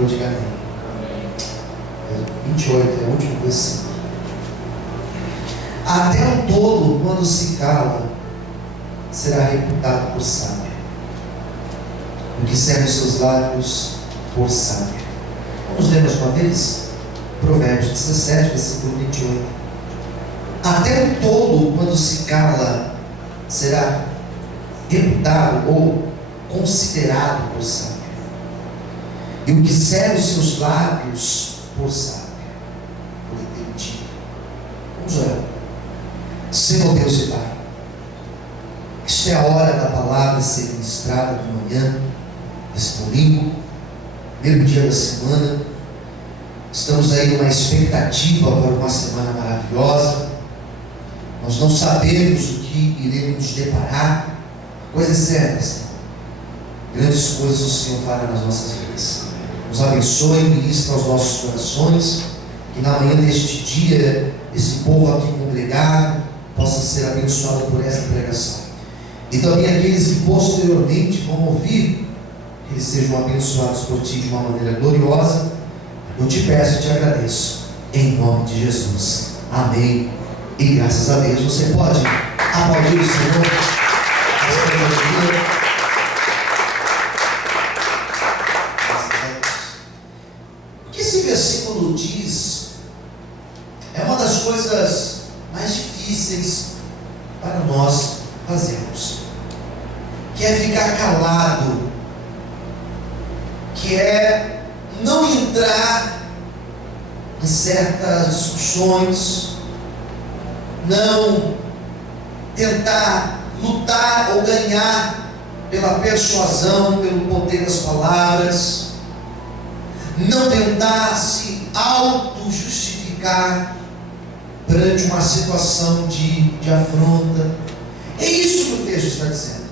encontrou, diga amém. 28 é o último versículo. Até o tolo, quando se cala, será reputado por sábio. O que serve os seus lábios por sábio. Vamos ler mais uma vez? Provérbios 17, versículo 28. Até o tolo, quando se cala, será reputado ou considerado por sábio. E o que serve os seus lábios por sábio, por entendido. Vamos orar. Senhor Deus e Pai, esta é a hora da palavra ser ministrada de manhã, nesse domingo, primeiro dia da semana. Estamos aí numa expectativa para uma semana maravilhosa. Nós não sabemos o que iremos nos deparar. Coisas certas, Senhor. Grandes coisas o Senhor fará nas nossas vidas. Nos abençoe e ministra aos nossos corações. Que na manhã deste dia, esse povo aqui congregado possa ser abençoado por esta pregação. E também aqueles que posteriormente vão ouvir, que eles sejam abençoados por Ti de uma maneira gloriosa. Eu te peço e te agradeço, em nome de Jesus. Amém. E graças a Deus. Você pode aplaudir o Senhor. O que esse versículo diz é uma das coisas mais difíceis para nós fazermos, que é ficar calado, que é não entrar em certas discussões, não tentar lutar ou ganhar pela persuasão, pelo poder das palavras, não tentar se auto-justificar perante uma situação de afronta. É isso que o texto está dizendo.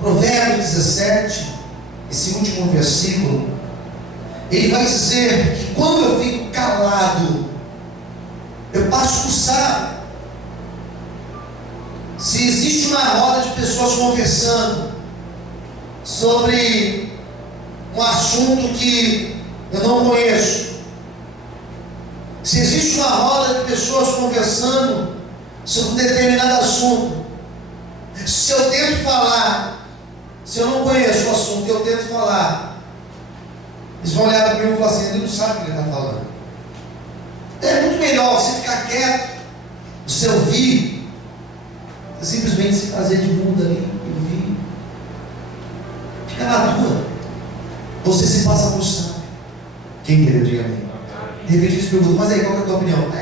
Provérbios 17, esse último versículo, ele vai dizer que quando eu fico calado, eu passo por sábio. Se existe uma roda de pessoas conversando sobre um assunto que eu não conheço, se existe uma roda de pessoas conversando sobre um determinado assunto, se eu tento falar, se eu não conheço o assunto, eu tento falar, eles vão olhar para mim e falar assim: ele não sabe o que ele está falando. É muito melhor você ficar quieto, você ouvir, simplesmente se fazer de mundo ali, ouvir, fica na tua, você se passa por sábio. Quem querer, diga amém. De repente eles perguntam: mas aí, qual é a tua opinião? Eu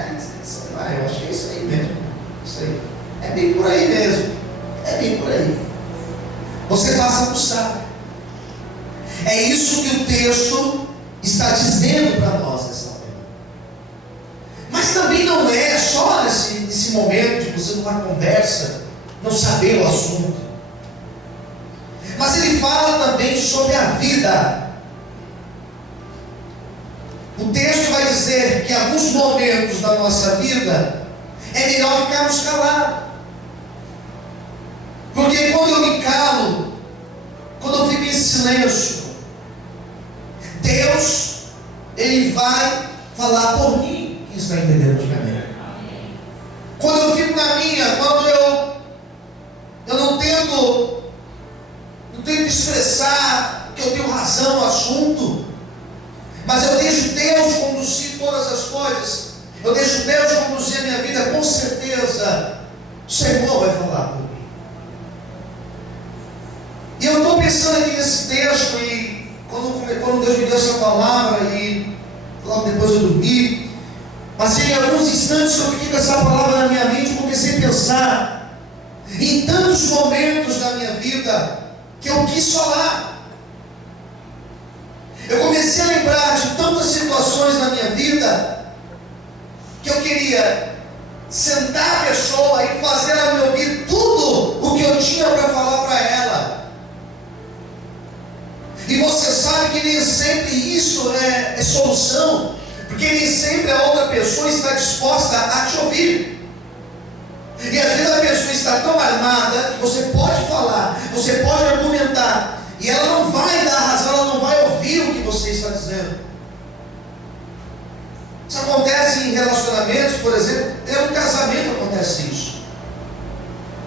acho que é isso aí mesmo. Isso aí. É bem por aí mesmo. É bem por aí. Você passa por sábio. É isso que o texto está dizendo para nós nessa hora. Mas também não é só nesse momento de você numa conversa não saber o assunto. Mas ele fala também sobre a vida. O texto vai dizer que em alguns momentos da nossa vida é melhor ficarmos calados. Porque quando eu me calo, quando eu fico em silêncio, Deus, Ele vai falar por mim. Quem está entendendo? Diga amém. Quando eu fico na minha, quando eu não tento expressar que eu tenho razão no assunto, mas eu deixo Deus conduzir todas as coisas, eu deixo Deus conduzir a minha vida, com certeza o Senhor vai falar por mim. E eu estou pensando aqui nesse texto, e quando Deus me deu essa palavra, e logo depois eu dormi, mas em alguns instantes que eu fiquei com essa palavra na minha mente, eu comecei a pensar em tantos momentos da minha vida que eu quis falar. Eu comecei a lembrar de tantas situações na minha vida que eu queria sentar a pessoa e fazer ela me ouvir tudo o que eu tinha para falar para ela. E você sabe que nem sempre isso é solução, porque nem sempre a outra pessoa está disposta a te ouvir. E às vezes a pessoa está tão armada que você pode falar, você pode argumentar, e ela não vai dar razão, ela não vai ouvir o que você dizendo. Isso acontece em relacionamentos, por exemplo, até no casamento acontece isso.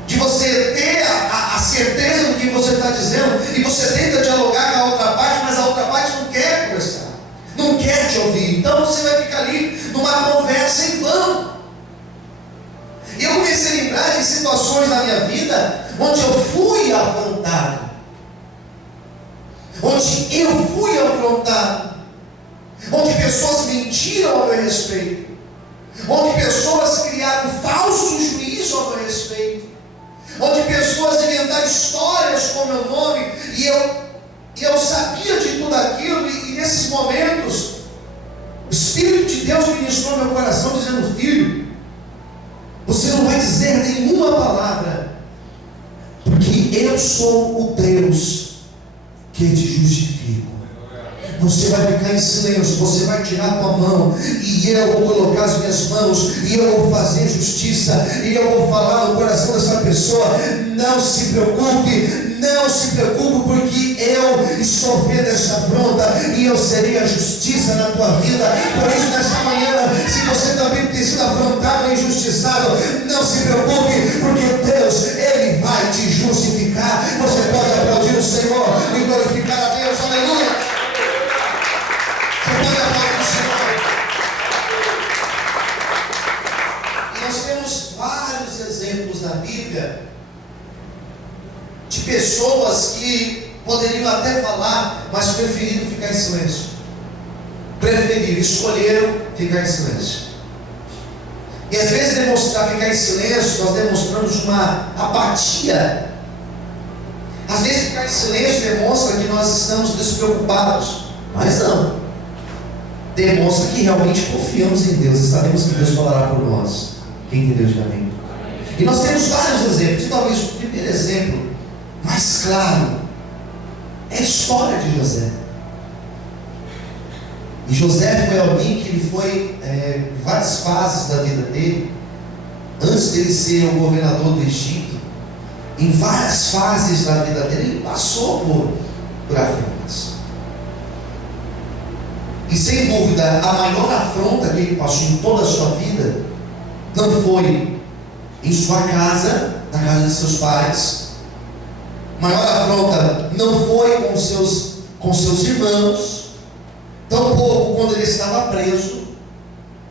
De você ter a certeza do que você está dizendo, e você tenta dialogar com a outra parte, mas a outra parte não quer conversar, não quer te ouvir. Então você vai ficar ali numa conversa em vão. E eu comecei a lembrar de situações na minha vida onde eu fui afrontado, onde pessoas mentiram ao meu respeito, onde pessoas criaram falso juízo ao meu respeito, onde pessoas inventaram histórias com meu nome, e eu sabia de tudo aquilo, e nesses momentos o Espírito de Deus ministrou no meu coração dizendo: filho, você não vai dizer nenhuma palavra, porque eu sou o Deus que te justifico. Você vai ficar em silêncio, você vai tirar a tua mão, e eu vou colocar as minhas mãos, e eu vou fazer justiça, e eu vou falar no coração dessa pessoa. Não se preocupe, porque eu estou vendo essa afronta, e eu serei a justiça na tua vida. Por isso, nessa manhã, se você também tem sido afrontado e injustiçado, não se preocupe, porque Deus, Ele vai te justificar. Você pode aplaudir o Senhor e glorificar a Deus. Aleluia! E nós temos vários exemplos na Bíblia de pessoas que poderiam até falar, mas preferiram ficar em silêncio. Escolheram ficar em silêncio. E às vezes ficar em silêncio, nós demonstramos uma apatia. Às vezes ficar em silêncio demonstra que nós estamos despreocupados, mas não. Demonstra que realmente confiamos em Deus e sabemos que Deus falará por nós. Quem entendeu, diga amém. E nós temos vários exemplos, e talvez o primeiro exemplo mais claro é a história de José. E José foi alguém que ele foi em várias fases da vida dele, antes dele ser o governador do Egito. Em várias fases da vida dele, ele passou por afrontas. E sem dúvida, a maior afronta que ele passou em toda a sua vida não foi em sua casa, na casa de seus pais. A maior afronta não foi com seus irmãos, tampouco quando ele estava preso.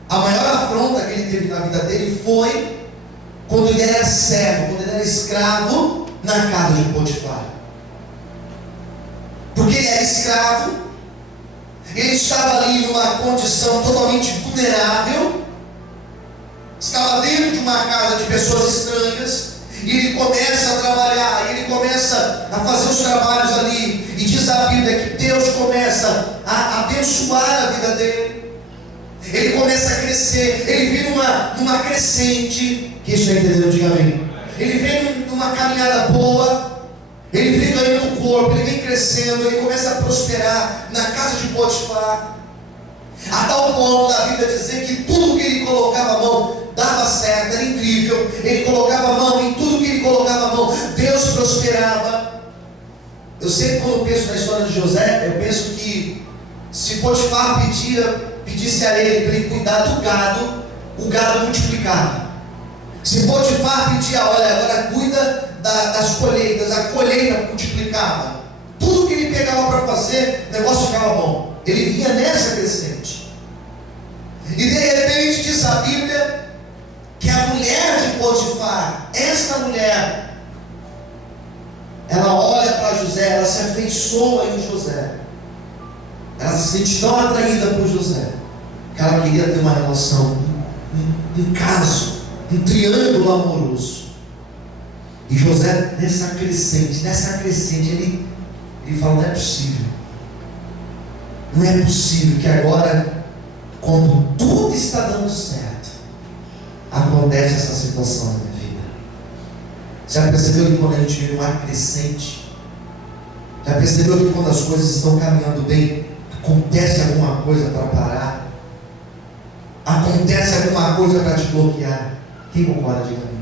A maior afronta que ele teve na vida dele foi quando ele era servo, quando ele era escravo na casa de Potifar. Porque ele era escravo, ele estava ali numa condição totalmente vulnerável, estava dentro de uma casa de pessoas estranhas, e ele começa a trabalhar, ele começa a fazer os trabalhos ali, e diz a Bíblia que Deus começa a abençoar a vida dele, ele começa a crescer, ele vem numa crescente. Quem está entendendo, diga amém. Ele vem numa caminhada boa, ele vem ganhando corpo, ele vem crescendo, ele começa a prosperar na casa de Potifar, a tal ponto da Bíblia dizer que tudo que ele colocava a mão dava certo, era incrível. Ele colocava a mão em tudo que ele colocava a mão, Deus prosperava. Eu sempre, quando penso na história de José, eu penso que se Potifar pedisse a ele para ele cuidar do gado, o gado multiplicava. Se Potifar pedia: olha, agora cuida das colheitas, a colheita multiplicava. Tudo que ele pegava para fazer, o negócio ficava bom. Ele vinha nessa crescente. E de repente diz a Bíblia que a mulher de Potifar, esta mulher, ela olha para José, ela se afeiçoa em José, ela se sente tão atraída por José, que ela queria ter uma relação, um caso, um triângulo amoroso. E José, nessa crescente, ele fala: não é possível. Não é possível que agora, quando tudo está dando certo, acontece essa situação na minha vida. Já percebeu que quando a gente vive uma crescente, já percebeu que quando as coisas estão caminhando bem, acontece alguma coisa para parar? Acontece alguma coisa para te bloquear? Quem concorda, diga amém.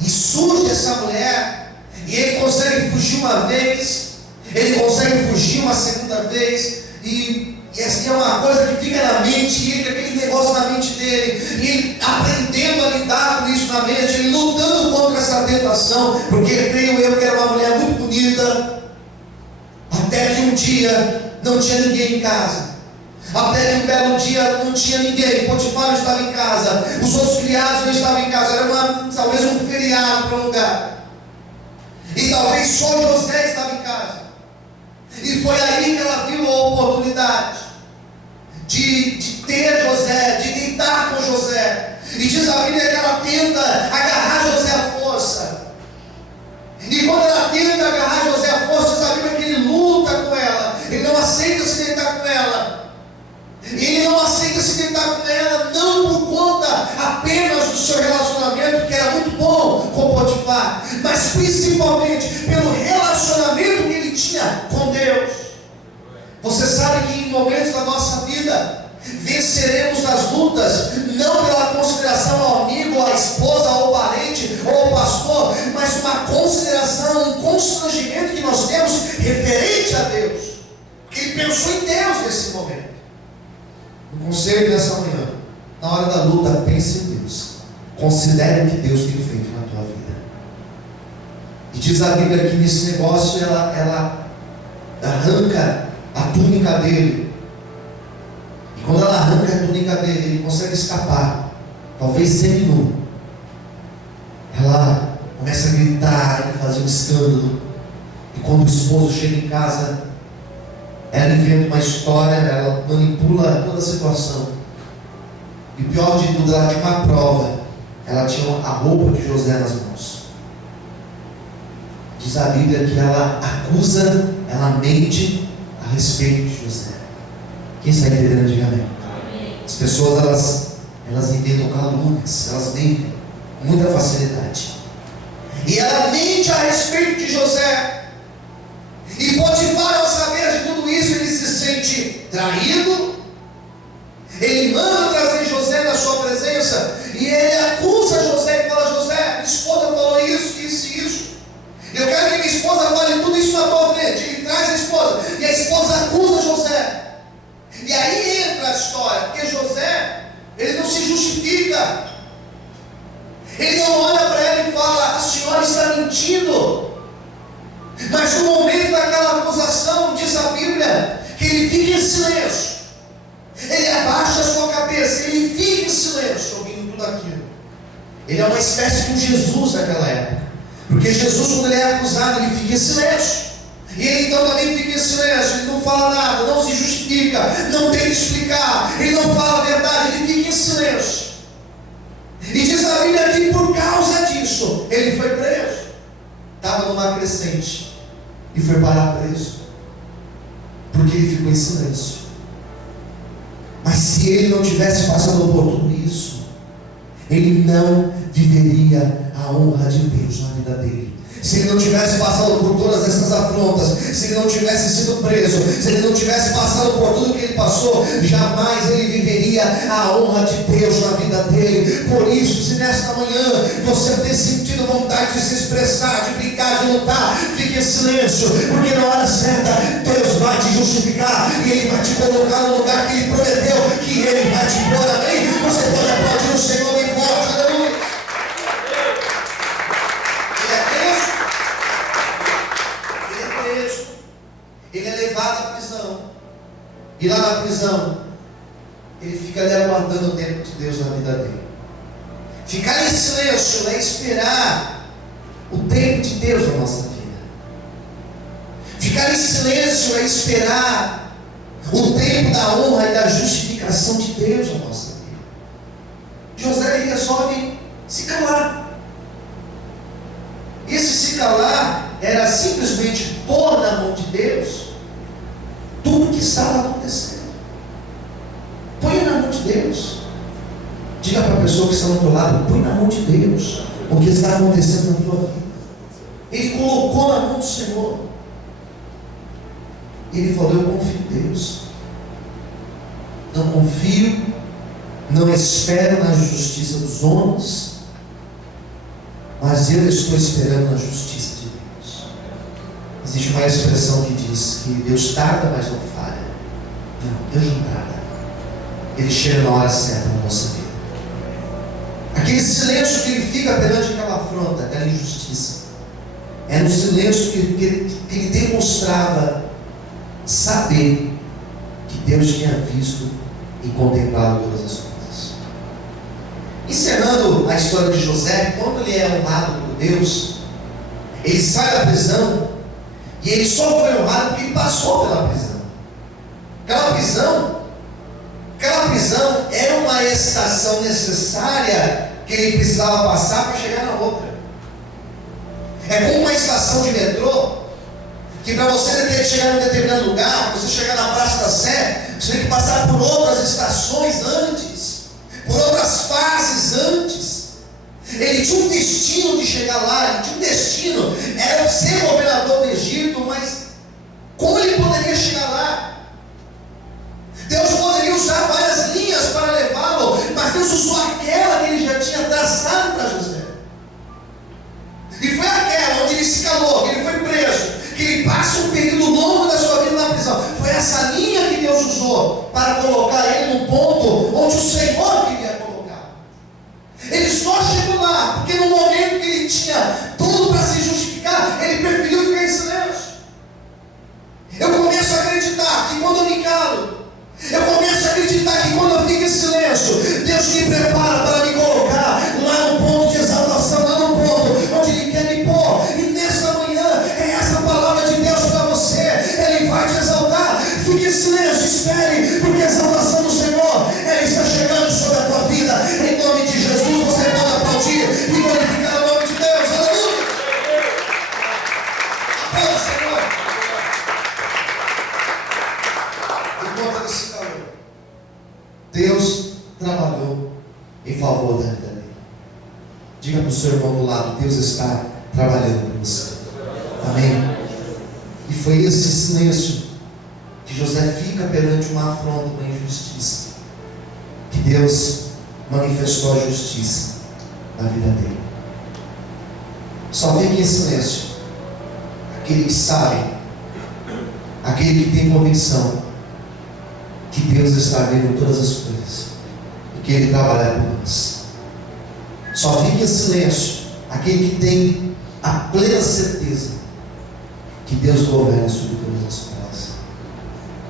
E surge essa mulher, e ele consegue fugir uma vez, Ele consegue fugir uma segunda vez, e assim é uma coisa que fica na mente, e ele, aquele negócio na mente dele, e ele aprendendo a lidar com isso na mente, ele lutando contra essa tentação, porque creio eu que era uma mulher muito bonita, até que um dia não tinha ninguém em casa. Até que um belo dia não tinha ninguém. Potifar não estava em casa, os outros criados não estavam em casa, era talvez um feriado para um lugar, e talvez só José estava em casa. E foi aí que ela viu a oportunidade de ter José, de deitar com José. E diz a Bíblia que ela tenta agarrar José à força. E quando ela tenta agarrar José à força, diz a Bíblia que ele luta com ela. Ele não aceita se deitar com ela. Ele não aceita se deitar com ela, não por conta apenas do seu relacionamento, que era muito bom com Potifar, mas principalmente pelo relacionamento que ele tinha com Deus. Você sabe que em momentos da nossa vida venceremos as lutas, não pela consideração ao amigo, à esposa, ao parente, ou ao pastor, mas uma consideração, um constrangimento que nós temos referente a Deus, porque ele pensou em Deus nesse momento. O conselho dessa manhã, na hora da luta, pense em Deus. Considere o que Deus tem feito na tua vida. E diz a Bíblia que nesse negócio ela arranca a túnica dele. E quando ela arranca a túnica dele, ele consegue escapar, talvez seminu. Ela começa a gritar e fazer um escândalo. E quando o esposo chega em casa, ela inventa uma história, ela manipula toda a situação. E o pior de tudo, ela tinha uma prova. Ela tinha a roupa de José nas mãos. Diz a Bíblia que ela acusa, ela mente a respeito de José. Quem está entendendo, diga amém. As pessoas, elas inventam calúnias, elas mentem com muita facilidade. E ela mente a respeito de José. E Potifar, ao saber de tudo isso, ele se sente traído. Ele manda trazer José na sua presença, e ele acusa José e fala: José, minha esposa falou isso, isso e isso. Eu quero que minha esposa fale tudo isso na tua frente. Ele traz a esposa, e a esposa acusa José. E aí entra a história, porque José, ele não se justifica. Ele não olha para ela e fala: a senhora está mentindo. Mas no momento daquela acusação, diz a Bíblia que ele fica em silêncio. Ele abaixa a sua cabeça, ele fica em silêncio, ouvindo tudo aquilo. Ele é uma espécie de um Jesus daquela época. Porque Jesus, quando ele é acusado, ele fica em silêncio. E ele então também fica em silêncio, ele não fala nada, não se justifica, não tenta explicar, ele não fala a verdade, ele fica em silêncio. E diz a Bíblia que por causa disso, ele foi preso. Estava numa crescente e foi parar preso, porque ele ficou em silêncio. Mas se ele não tivesse passado por tudo isso, ele não viveria a honra de Deus na vida dele. Se ele não tivesse passado por todas essas afrontas, se ele não tivesse sido preso, se ele não tivesse passado por tudo que ele passou, jamais ele viveria a honra de Deus na vida dele. Por isso, se nesta manhã você tem sentido vontade de se expressar, de brincar, de lutar, fique em silêncio, porque na hora certa Deus vai te justificar e Ele vai te colocar no lugar que Ele prometeu que Ele vai te pôr. Amém? Você pode aplaudir o Senhor bem forte, aleluia. Ele é levado à prisão, e lá na prisão ele fica ali aguardando o tempo de Deus na vida dele. Ficar em silêncio é esperar o tempo de Deus na nossa vida. Ficar em silêncio é esperar o tempo da honra e da justificação de Deus na nossa vida. José, ele resolve se calar. Esse se calar era simplesmente pôr na mão de Deus tudo que estava acontecendo. Põe na mão de Deus. Diga para a pessoa que está do outro lado: põe na mão de Deus o que está acontecendo na tua vida. Ele colocou na mão do Senhor. Ele falou: eu confio em Deus. Não confio, não espero na justiça dos homens, mas eu estou esperando na justiça de Deus. Mas Existe uma expressão que diz que Deus tarda, mas não falha. Não, Deus não tarda. Ele chega na hora certa na nossa vida. Aquele silêncio que ele fica perante aquela afronta, aquela injustiça, é no silêncio que ele demonstrava saber que Deus tinha visto e contemplado todas as coisas. Encerrando a história de José, quando ele é honrado por Deus, ele sai da prisão, e ele só foi honrado porque ele passou pela prisão. Aquela prisão era uma estação necessária que ele precisava passar para chegar na outra. É como uma estação de metrô, que para você ter que chegar em um determinado lugar, para você chegar na Praça da Sé, você tem que passar por outras estações antes, por outras fases antes. Ele tinha um destino de chegar lá, ele tinha um destino, era ser governador do Egito, mas como ele poderia chegar lá? Deus poderia usar várias linhas para levá-lo, mas Deus usou aquela que ele já tinha traçado para José. E foi aquela onde ele se calou, que ele foi preso, que ele passa um período longo da sua vida na prisão. Foi essa linha que Deus usou para colocar ele no ponto onde o Senhor queria colocar. Ele só chegou lá, porque no momento que ele tinha tudo para se justificar, ele preferiu ficar em silêncio. Eu começo a acreditar que quando eu me calo, eu começo a acreditar que quando eu fico em silêncio, Deus me prepara para me colocar lá no ponto de exaltação, lá no ponto onde Ele quer me pôr. E nessa manhã, é essa palavra de Deus para você. Ele vai te exaltar. Fique em silêncio, espere, porque a exaltação do Senhor, ela está chegando sobre a tua vida. Em nome de Jesus, você pode aplaudir e glorificar o nome de Deus. Aleluia! Aplauda, Senhor. Enquanto ele se calou, Deus trabalhou em favor da vida dele. Diga para o seu irmão do lado: Deus está trabalhando por você. Amém? E foi esse silêncio que José fica perante uma afronta, uma injustiça, que Deus manifestou a justiça na vida dele. Só fica em silêncio aquele que sabe, aquele que tem convicção que Deus está vendo todas as coisas e que Ele trabalha por nós. Só fica em silêncio aquele que tem a plena certeza que Deus governa sobre todas as coisas.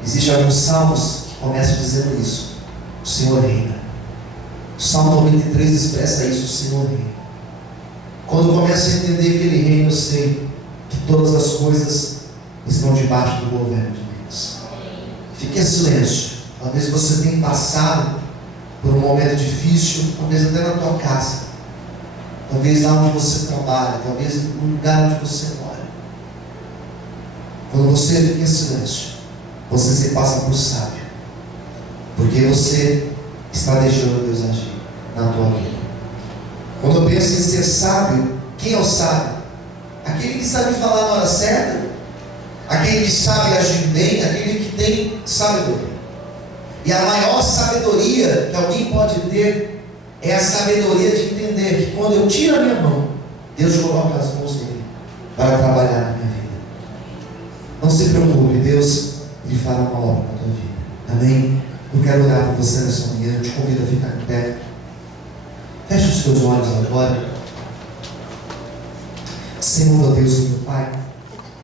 Existem alguns salmos que começam dizendo isso: o Senhor reina. O Salmo 93 expressa isso: o Senhor reina. Quando eu começo a entender que Ele reina, eu sei que todas as coisas estão debaixo do governo de Deus. Fique em silêncio. Talvez você tenha passado por um momento difícil, talvez até na tua casa, talvez lá onde você trabalha, talvez no lugar onde você mora. Quando você fica em silêncio, você se passa por sábio, porque você está deixando Deus agir na tua vida. Quando eu penso em ser sábio, quem é o sábio? Aquele que sabe falar na hora certa, aquele que sabe agir bem, aquele que tem sabedoria. E a maior sabedoria que alguém pode ter é a sabedoria de entender que quando eu tiro a minha mão, Deus coloca as mãos dele para trabalhar na minha vida. Não se preocupe, Deus lhe fará uma obra na tua vida. Amém? Eu quero orar por você nessa manhã. Eu te convido a ficar em pé. Feche os teus olhos agora. Senhor, meu Deus e meu Pai,